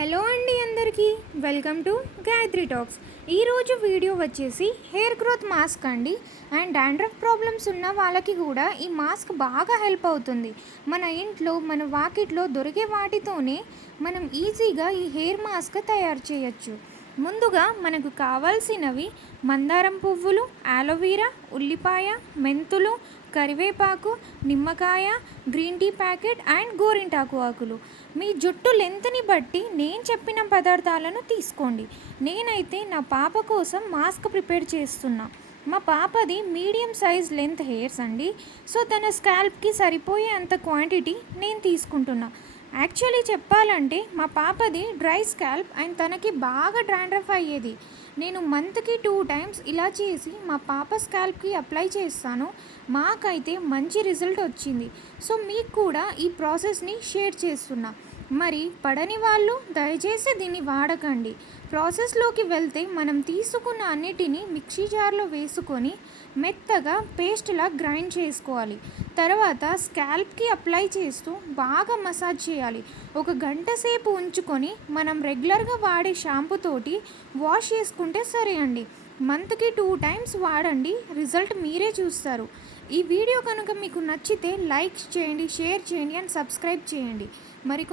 Hello అండి అందరికీ welcome to Gayatri talks. ఈరోజు వీడియో వచ్చేసి హెయిర్ గ్రోత్ మాస్క్ అండి. అండ్ డాండ్రఫ్ ప్రాబ్లమ్స్ ఉన్న వాళ్ళకి కూడా ఈ మాస్క్ బాగా హెల్ప్ అవుతుంది. మన ఇంట్లో మన వాకిట్లో దొరికే వాటితోనే మనం ఈజీగా ఈ హెయిర్ మాస్క్ తయారు చేయొచ్చు. ముందుగా మనకు కావాల్సినవి మందారం పువ్వులు, ఆలోవెరా, ఉల్లిపాయ, మెంతులు, కరివేపాకు, నిమ్మకాయ, గ్రీన్ టీ ప్యాకెట్ అండ్ గోరింటాకు ఆకులు. మీ జుట్టు లెంత్ని బట్టి నేను చెప్పిన పదార్థాలను తీసుకోండి. నేనైతే నా పాప కోసం మాస్క్ ప్రిపేర్ చేస్తున్నా. మా పాపది మీడియం సైజ్ లెంత్ హెయిర్స్ అండి. సో తన స్కాల్ప్కి సరిపోయే అంత క్వాంటిటీ నేను తీసుకుంటున్నా. యాక్చువల్లీ చెప్పాలంటే మా పాపది డ్రై స్కాల్ప్ అండ్ తనకి బాగా డాండ్రఫ్ అయ్యేది. నేను మంత్కి 2 టైమ్స్ ఇలా చేసి మా పాప స్కాల్ప్కి అప్లై చేస్తాను. మాకైతే మంచి రిజల్ట్ వచ్చింది. సో మీకు కూడా ఈ ప్రాసెస్ని షేర్ చేస్తున్నా. మరి పడని వాళ్ళు దయచేసి దీన్ని వాడకండి. ప్రాసెస్లోకి వెళ్తే మనం తీసుకున్న అన్నిటినీ మిక్సీ జార్లో వేసుకొని మెత్తగా పేస్ట్లా గ్రైండ్ చేసుకోవాలి. తర్వాత స్కాల్ప్కి అప్లై చేస్తూ బాగా మసాజ్ చేయాలి. 1 గంట సేపు ఉంచుకొని మనం రెగ్యులర్గా వాడే షాంపూతోటి వాష్ చేసుకుంటే సరే అండి. మంత్కి 2 టైమ్స్ వాడండి, రిజల్ట్ మీరే చూస్తారు. ఈ వీడియో కనుక మీకు నచ్చితే లైక్ చేయండి, షేర్ చేయండి అండ్ సబ్స్క్రైబ్ చేయండి. మరి